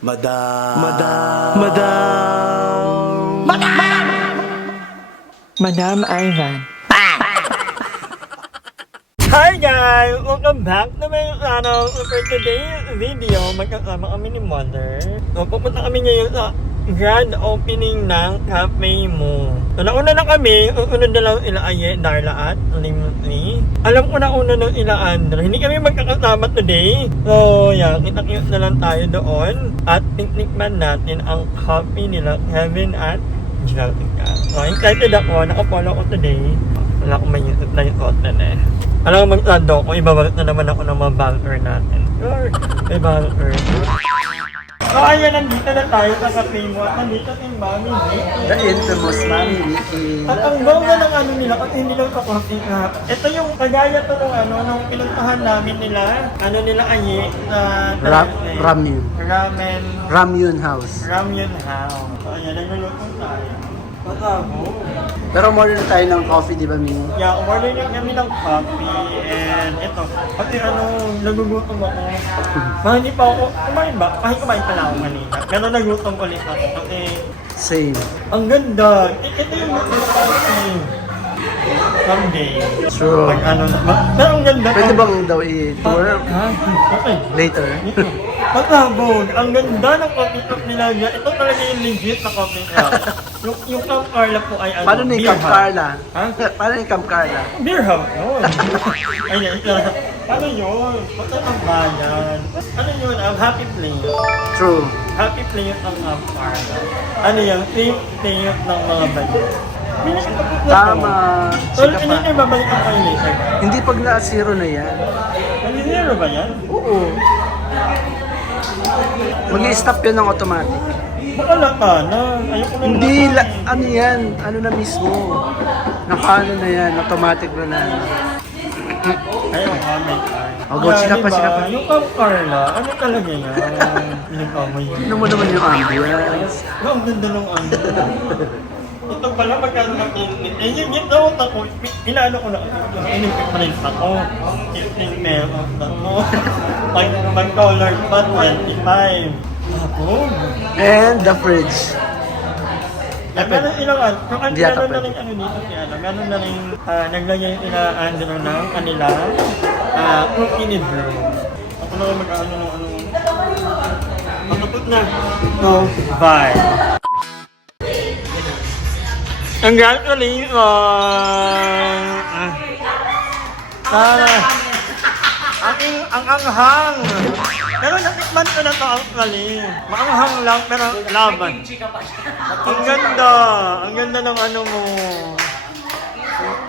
Madam. Madam Ivan. Hi guys! Welcome back to my channel. For today's video, magkasama kami ni Mother. So, pupunta kami ngayon sa grand opening ng Cafe Mo. So, nauna na kami. Unod na lang ila Aye, Darla at Limli. Alam ko na una ng ila Andra. Hindi kami magkakasama today. So, yeah, kita-cute na lang tayo doon. At tikman natin ang coffee nila, Kevin at Jessica. So, excited ako. Naka-follow ko today. Wala akong may YouTube na yung thought na eh. Alam mo magtando kung ibabalik na naman ako ng mga banter natin. Sure, may banter. So ayan, nandito na tayo sa cafe mo at nandito si Mami Ricky. The infamous Mami Ricky. At ang bongga ng ano nila, at hindi lang sa coffee cup. Ito yung kagaya to ng ano, nung pinuntahan namin nila, ano nila Aye, Ramyun. Ramyun House. House. So ayan, nagluluto tayo. Matabo. Pero order na tayo ng coffee, di ba, Ming? Yeah, order niya kami ng coffee and ito, pati nagugutom ako. Hindi pa ako, kumain ba? Kahit kumain pa lang ako kanina. Pero nagutom ulit ako kasi Same. ang ganda. Ito yung coffee. Someday. True. Pag pero ang ganda. Pwede bang daw i-tour Ha? Okay. later? Pagkabog, ang ganda ng coffee cup nila dyan. Ito talaga yung legit na coffee cup. yung Camp Carla po ay ano, Paano na yung beer Camp hut. Carla? Ha? Paano yung Camp Carla? Beer house yun. Ayan, ano yun? Basta ang bayan. Ano yun? Ang happy place. True. Happy place ng Camp Carla. Ano yung safe place ng mga bayan. Tama. So, Sika hindi pa. kayo babalik ang kayo later. Hindi pag na-zero na yan. Nag-zero ba yan? Oo. Mag-i-stop yun ng automatic. Baka lata na. Ayoko na Hindi, lata. ano yan? Ano na mismo? Naka-ano na yan? Automatic na na. Ayun, comment tayo. Oh, go, sika pa, diba? sika pa. Yung Camp Carla, ano talaga yan? Pinag-amoy yun. Tignan mo naman yung ambience. Ang ganda ng ano. Ito pala magkano ng init. Eh, yung daw ako, inaano ko na, inipit pa rin ako. 15 meron ako. Mag-color pa, 25. Ako. And the fridge. Meron ilang ano, kung ano Hindi yata meron na pwede. rin ano dito si ano, meron na rin naglagay ano ng kanila, cookie ni Drew. Ako na mag-ano ng ano. Matutut na. So, bye. Congratulations! Ang anghang! Pero natikman ko na to actually. Maanghang lang pero laban. Ang ganda! Ang ganda ng ano mo.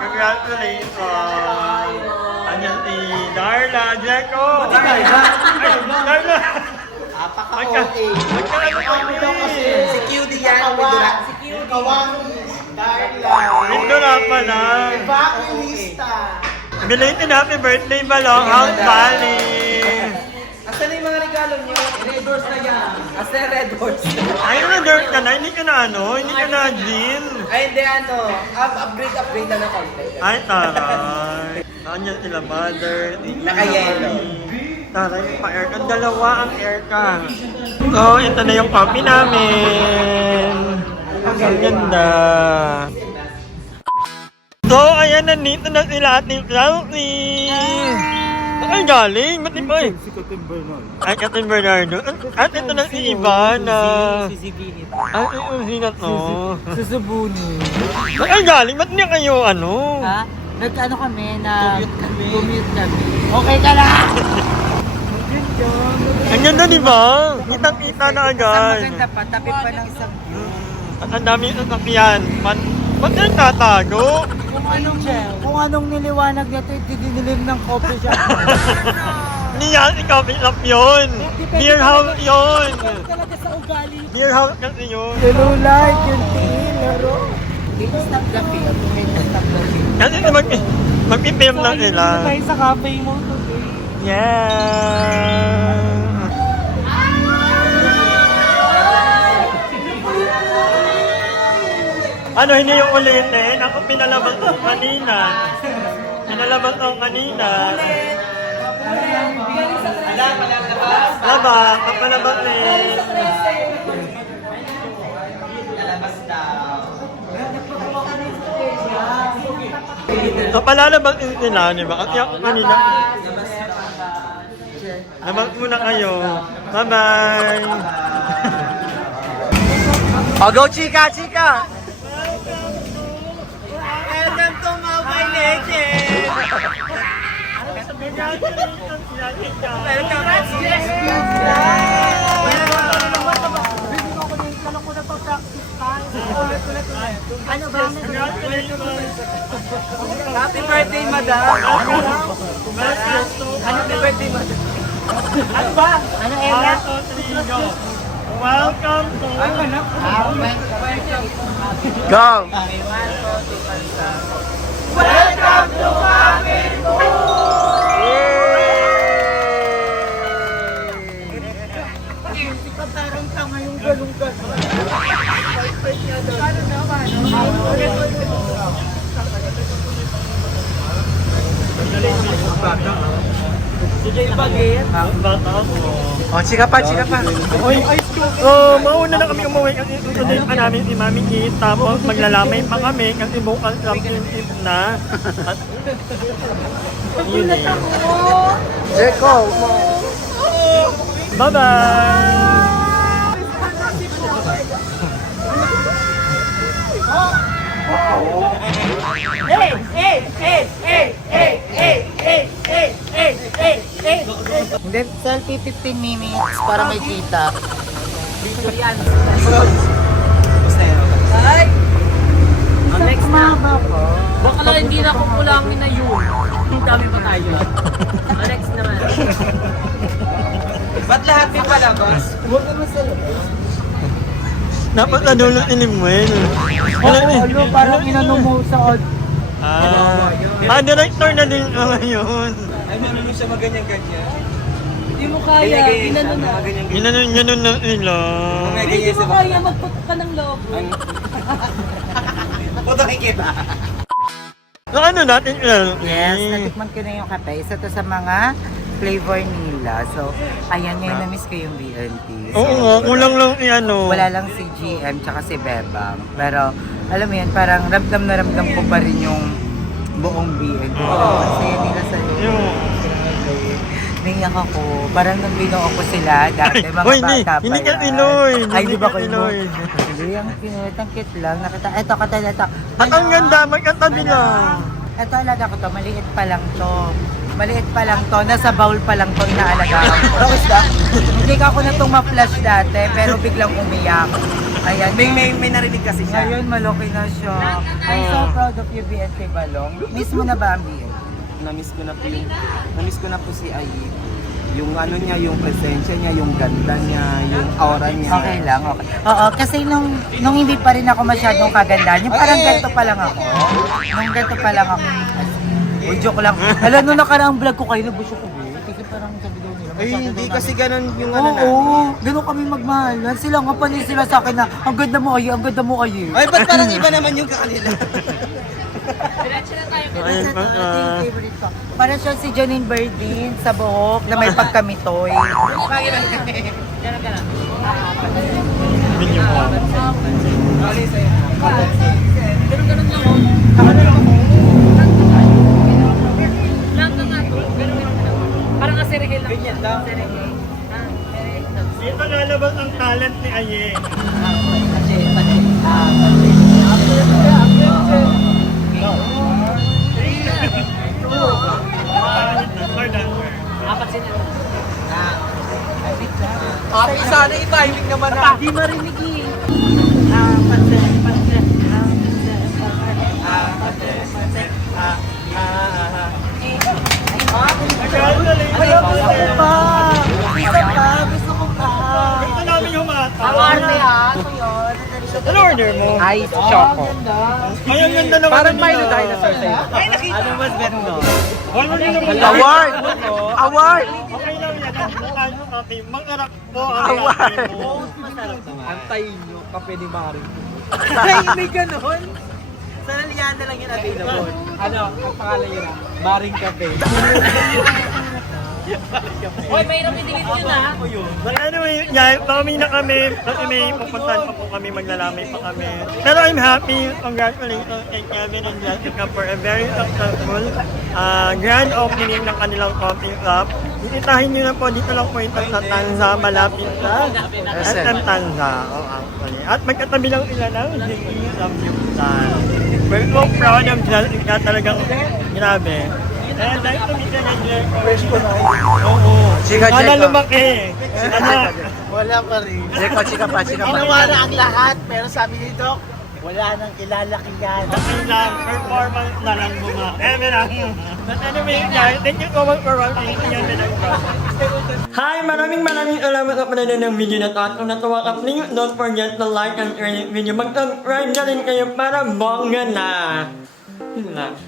Congratulations! Anyan si Darla, Jeko! Darla! Magkano kami? Si Cutie yan, Midura. Si Cutie. Kawang Darla. Pindura pala. Evacuista. Belated happy birthday Balong House Valley! Asan na yung mga regalo niyo? Red Doors na yan. Asan Red Doors? Ay, na-dirt ka na? Hindi ka na hindi ka na Jean? Ay, hindi ano. Upgrade na na konti. Ay, taray. Nandiyan sila mother. Naka-yellow. Taray, pa-aircon. Dalawa ang aircon. So, ito na yung coffee namin. Ang ganda. So, ayan, nandito na sila ating Chelsea. Ay, galing. Ba't iba eh? Si Katin Bernal. Ay, Captain Bernardo. At ito na si Ivana. Sisigingit. Ay, sino to? Susubuni. Ay, galing. Ba't niya kayo, ano? Ha? Nag-ano kami na commute kami. Okay ka lang! Ang ganda, di ba? Kitang-kita na agad. Maganda pa, tabi pa ng isang At ang dami ng sakyan. Ba't yan tatago? kung anong niliwanag nito, dinilim ng coffee shop. Hindi yan, coffee shop yun. Beer house yun. Talaga sa ugali. Beer house kasi yun. Laro like, yung tiin, laro. Dito stop the film. Dito stop the film. Kasi magpipim lang sila. Tayo sa cafe mo today. Yeah. Ano, hindi yung ulitin? Ako pinalabas ko kanina. Pinalabas ko kanina. Labas, kapalabas eh. Palalabag nila, di ba? At yung kanina. Labag muna kayo. Bye-bye! Oh, go chika, chika! Welcome to Mobile Legends! Happy birthday, madam! Happy birthday, madam! Ano ba? Ano, Ella? Welcome to... Go! Welcome to Family Parang tanga yung galunggan. Oh, chika pa, chika pa! Mauna na kami umuwi kasi tutuloy pa namin si Mami Kit. Tapos maglalamay pa kami kasi bukas championship na. At yun eh. Jeko! Bye-bye! Hindi, selfie 15 minutes para may kita. Ang next na. Baka lang hindi na kukulangin na yun. Ang dami pa tayo. Ang next naman. Ba't lahat may palabas? Dapat nadulot ni Limuel. Ano, parang inano mo sa Director na din ka ngayon. Ay, marunong siya maganyan-ganyan. Hindi mo kaya, inano na. Ganun na nila. Hindi mo kaya magputok ka ng logo. Putokin kita. So ano natin? Yes, natikman ko na yung kape. Isa to sa mga flavor nila. So, ayan, ngayon na-miss ko yung BNT. So, Oo nga, kulang lang wala lang si GM tsaka si Bebang. Pero, alam mo yun, parang ramdam na ramdam ko pa rin yung buong BNT. Kasi nila sa naiyak ako. Parang nang binuo ko sila dati, mga Hoy, bata pa hindi ka yan. Pinoy. Ay, di ba ko Pinoy? Hindi, ang kinutangkit lang. Nakita, eto katalata. At ang ganda, magkatabi lang. Eto alaga ko to, maliit pa lang to. Maliit pa lang to, nasa bowl pa lang to, inaalagaan ko. Hindi ka ako na itong ma-flash dati, pero biglang umiyak. Ayan. May narinig kasi siya. Ngayon, malaki na siya. I'm so proud of you, BNT Balong. Miss mo na ba ang BNT? Namiss ko na po si Ayi. Yung ano niya, yung presensya niya, yung ganda niya, yung aura niya. Okay lang, okay. Oo, kasi nung hindi pa rin ako masyadong kagandaan, yung parang ganito pa lang ako. Nung ganito pa lang ako. Uy, joke lang. Alam, nung nakaraang vlog ko kayo, nabusyo ko eh. Kasi parang sabi daw nila. Ay, hindi kasi ganun yung ano na. Oo, ganun kami magmahalan. Sila nga panin sila sa akin na, ang ganda mo Ayi, ang ganda mo Ayi. Ay, ba't parang iba naman yung kanila? Ayun pa ka. Parang siya si Janine Berdin sa buhok na may pagkamitoy. Minyo mo. Parang asirihil lang. Ganyan lang. Dito lalabas ang talent ni Aye. Happy sana i-timing naman na. Di marinig eh. Gusto ko pa. Gusto namin humata. Ako yun. Ano order mo? Ice choco. Ay, ang ganda naman. Parang nila. Milo dinosaur sa'yo. Ay, nakita. Ano mas meron no? Wala nyo naman. Award! Award! Okay lang yan. Ano kape? Mangarap po ang Award! kape mo. Antayin nyo, kape ni Maring. Ay, hindi ganun. Sa Laliana lang yun available. Ano, ang pangalan yun? Maring Kape. Hoy, mahirap itigil yun ha. But anyway, yeah, pauwi na kami. Kasi may pupuntahan pa po kami, maglalamay pa kami. Pero I'm happy. Congratulations kay Kevin and Jessica for a very successful grand opening ng kanilang coffee shop. Visitahin nyo na po, dito lang po ito sa Tanza, malapit sa SM Tanza. Oh, actually. At magkatabi lang sila ng Ziggy Rambutan. We're so proud of Jessica, talagang grabe. And nice to meet you again, Jericho. Fresh ko na. Oo. Chika, Sana Jericho. lumaki. Ano? Wala pa rin. Chika, chika pa. Ginawa na ang lahat, pero sabi ni Doc, wala nang ilalaki yan. Okay lang, performance na lang muna. But anyway, guys, thank you so much for watching. Hi! Maraming salamat sa panonood ng video na to. At kung natuwa ka, please don't forget to like and share this video. Mag-subscribe na rin kayo para bongga na. Yun lang.